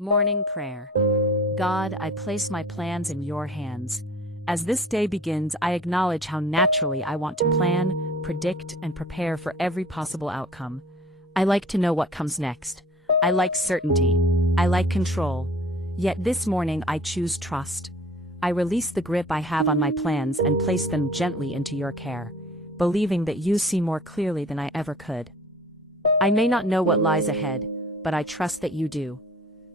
Morning Prayer. God, I place my plans in your hands. As this day begins, I acknowledge how naturally I want to plan, predict, and prepare for every possible outcome. I like to know what comes next. I like certainty. I like control. Yet this morning I choose trust. I release the grip I have on my plans and place them gently into your care, believing that you see more clearly than I ever could. I may not know what lies ahead, but I trust that you do.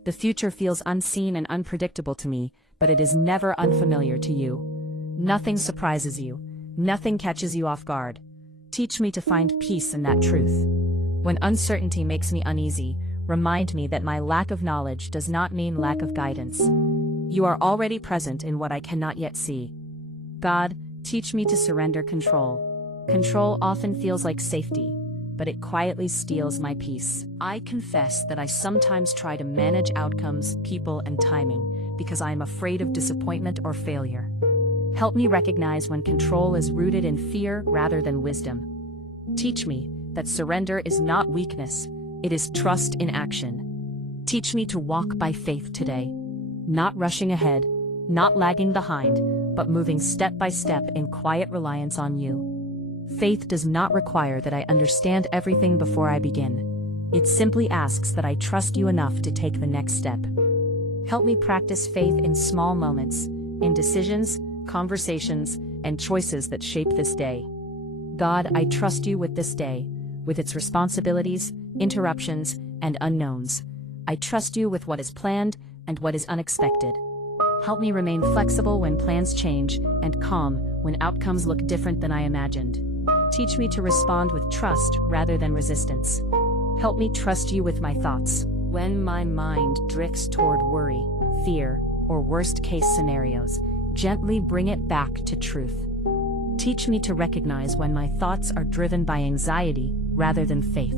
The future feels unseen and unpredictable to me, but it is never unfamiliar to you. Nothing surprises you. Nothing catches you off guard. Teach me to find peace in that truth. When uncertainty makes me uneasy, remind me that my lack of knowledge does not mean lack of guidance. You are already present in what I cannot yet see. God, teach me to surrender control. Control often feels like safety, but it quietly steals my peace. I confess that I sometimes try to manage outcomes, people, and timing because I am afraid of disappointment or failure. Help me recognize when control is rooted in fear rather than wisdom. Teach me that surrender is not weakness, it is trust in action. Teach me to walk by faith today, not rushing ahead, not lagging behind, but moving step by step in quiet reliance on you. Faith does not require that I understand everything before I begin. It simply asks that I trust you enough to take the next step. Help me practice faith in small moments, in decisions, conversations, and choices that shape this day. God, I trust you with this day, with its responsibilities, interruptions, and unknowns. I trust you with what is planned and what is unexpected. Help me remain flexible when plans change and calm when outcomes look different than I imagined. Teach me to respond with trust rather than resistance. Help me trust you with my thoughts. When my mind drifts toward worry, fear, or worst-case scenarios, gently bring it back to truth. Teach me to recognize when my thoughts are driven by anxiety rather than faith.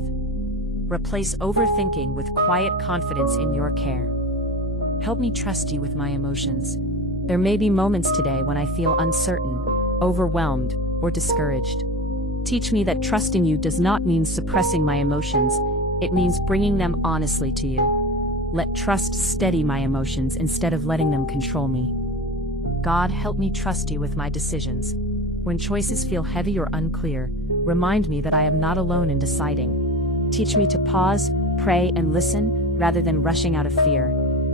Replace overthinking with quiet confidence in your care. Help me trust you with my emotions. There may be moments today when I feel uncertain, overwhelmed, or discouraged. Teach me that trusting you does not mean suppressing my emotions, it means bringing them honestly to you. Let trust steady my emotions instead of letting them control me. God, help me trust you with my decisions. When choices feel heavy or unclear, remind me that I am not alone in deciding. Teach me to pause, pray, and listen, rather than rushing out of fear.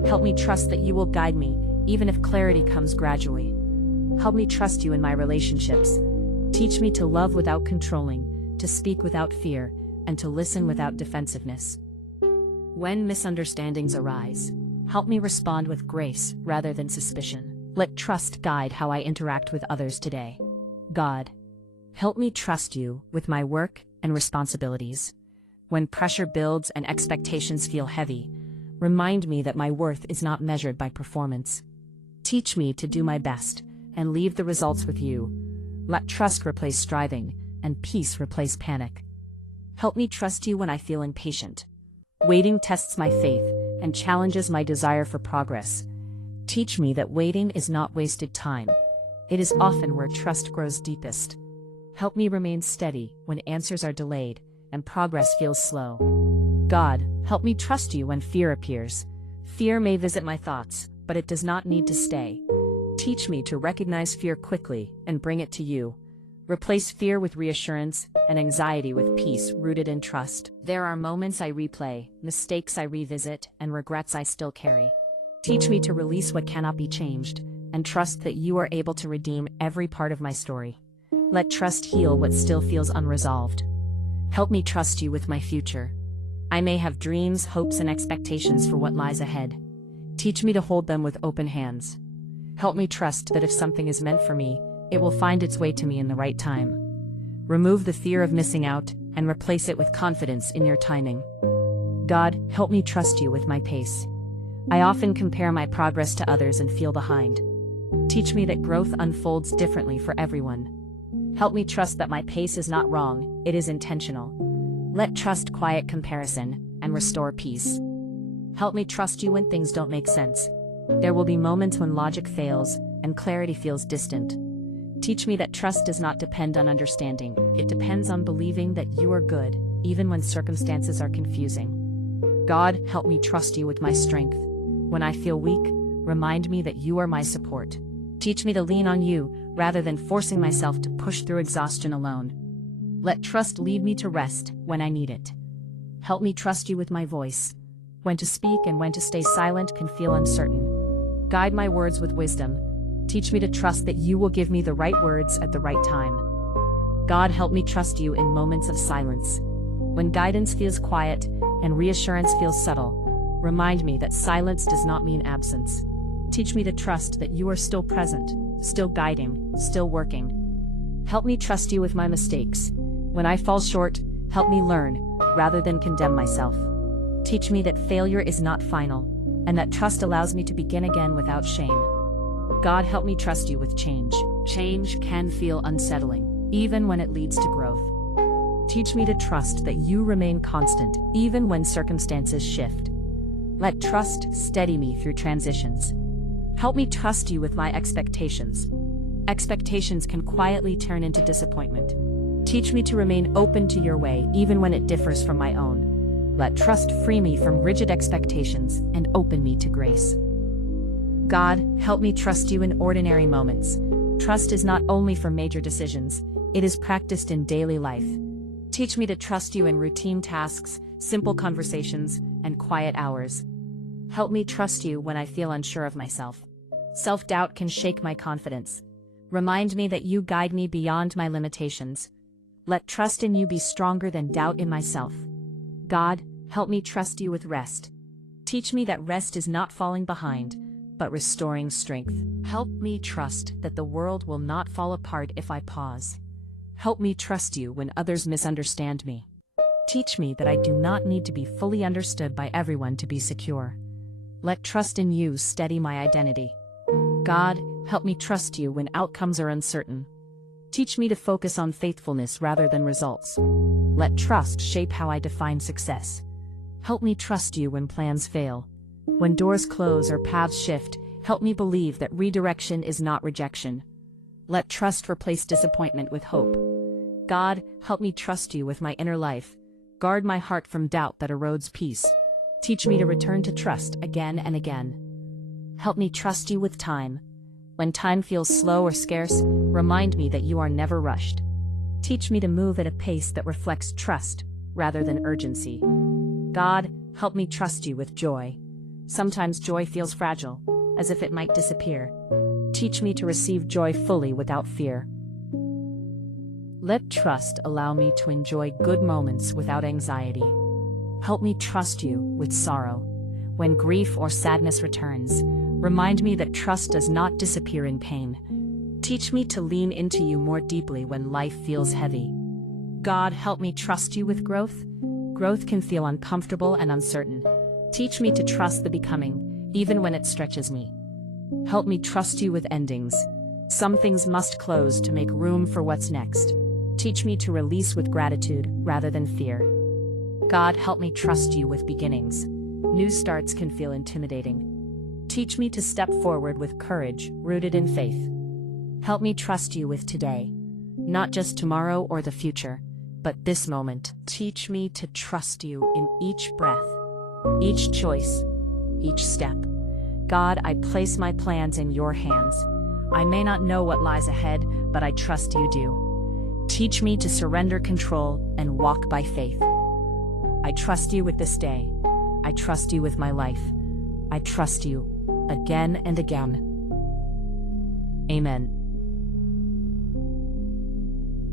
Help me trust that you will guide me, even if clarity comes gradually. Help me trust you in my relationships. Teach me to love without controlling, to speak without fear, and to listen without defensiveness. When misunderstandings arise, help me respond with grace rather than suspicion. Let trust guide how I interact with others today. God, help me trust you with my work and responsibilities. When pressure builds and expectations feel heavy, remind me that my worth is not measured by performance. Teach me to do my best and leave the results with you. Let trust replace striving, and peace replace panic. Help me trust you when I feel impatient. Waiting tests my faith and challenges my desire for progress. Teach me that waiting is not wasted time. It is often where trust grows deepest. Help me remain steady when answers are delayed and progress feels slow. God, help me trust you when fear appears. Fear may visit my thoughts, but it does not need to stay. Teach me to recognize fear quickly and bring it to you. Replace fear with reassurance and anxiety with peace rooted in trust. There are moments I replay, mistakes I revisit, and regrets I still carry. Teach me to release what cannot be changed and trust that you are able to redeem every part of my story. Let trust heal what still feels unresolved. Help me trust you with my future. I may have dreams, hopes, and expectations for what lies ahead. Teach me to hold them with open hands. Help me trust that if something is meant for me, it will find its way to me in the right time. Remove the fear of missing out and replace it with confidence in your timing. God, help me trust you with my pace. I often compare my progress to others and feel behind. Teach me that growth unfolds differently for everyone. Help me trust that my pace is not wrong, it is intentional. Let trust quiet comparison and restore peace. Help me trust you when things don't make sense. There will be moments when logic fails and clarity feels distant. Teach me that trust does not depend on understanding. It depends on believing that you are good, even when circumstances are confusing. God, help me trust you with my strength. When I feel weak, remind me that you are my support. Teach me to lean on you, rather than forcing myself to push through exhaustion alone. Let trust lead me to rest when I need it. Help me trust you with my voice. When to speak and when to stay silent can feel uncertain. Guide my words with wisdom. Teach me to trust that you will give me the right words at the right time. God, help me trust you in moments of silence. When guidance feels quiet and reassurance feels subtle, remind me that silence does not mean absence. Teach me to trust that you are still present, still guiding, still working. Help me trust you with my mistakes. When I fall short, help me learn, rather than condemn myself. Teach me that failure is not final, and that trust allows me to begin again without shame. God, help me trust you with change. Change can feel unsettling, even when it leads to growth. Teach me to trust that you remain constant, even when circumstances shift. Let trust steady me through transitions. Help me trust you with my expectations. Expectations can quietly turn into disappointment. Teach me to remain open to your way, even when it differs from my own. Let trust free me from rigid expectations and open me to grace. God, help me trust you in ordinary moments. Trust is not only for major decisions, it is practiced in daily life. Teach me to trust you in routine tasks, simple conversations, and quiet hours. Help me trust you when I feel unsure of myself. Self-doubt can shake my confidence. Remind me that you guide me beyond my limitations. Let trust in you be stronger than doubt in myself. God, help me trust you with rest. Teach me that rest is not falling behind, but restoring strength. Help me trust that the world will not fall apart if I pause. Help me trust you when others misunderstand me. Teach me that I do not need to be fully understood by everyone to be secure. Let trust in you steady my identity. God, help me trust you when outcomes are uncertain. Teach me to focus on faithfulness rather than results. Let trust shape how I define success. Help me trust you when plans fail. When doors close or paths shift, help me believe that redirection is not rejection. Let trust replace disappointment with hope. God, help me trust you with my inner life. Guard my heart from doubt that erodes peace. Teach me to return to trust again and again. Help me trust you with time. When time feels slow or scarce, remind me that you are never rushed. Teach me to move at a pace that reflects trust, rather than urgency. God, help me trust you with joy. Sometimes joy feels fragile, as if it might disappear. Teach me to receive joy fully without fear. Let trust allow me to enjoy good moments without anxiety. Help me trust you with sorrow. When grief or sadness returns, remind me that trust does not disappear in pain. Teach me to lean into you more deeply when life feels heavy. God, help me trust you with growth. Growth can feel uncomfortable and uncertain. Teach me to trust the becoming, even when it stretches me. Help me trust you with endings. Some things must close to make room for what's next. Teach me to release with gratitude rather than fear. God, help me trust you with beginnings. New starts can feel intimidating. Teach me to step forward with courage, rooted in faith. Help me trust you with today, not just tomorrow or the future, but this moment. Teach me to trust you in each breath, each choice, each step. God, I place my plans in your hands. I may not know what lies ahead, but I trust you do. Teach me to surrender control and walk by faith. I trust you with this day. I trust you with my life. I trust you again and again. Amen.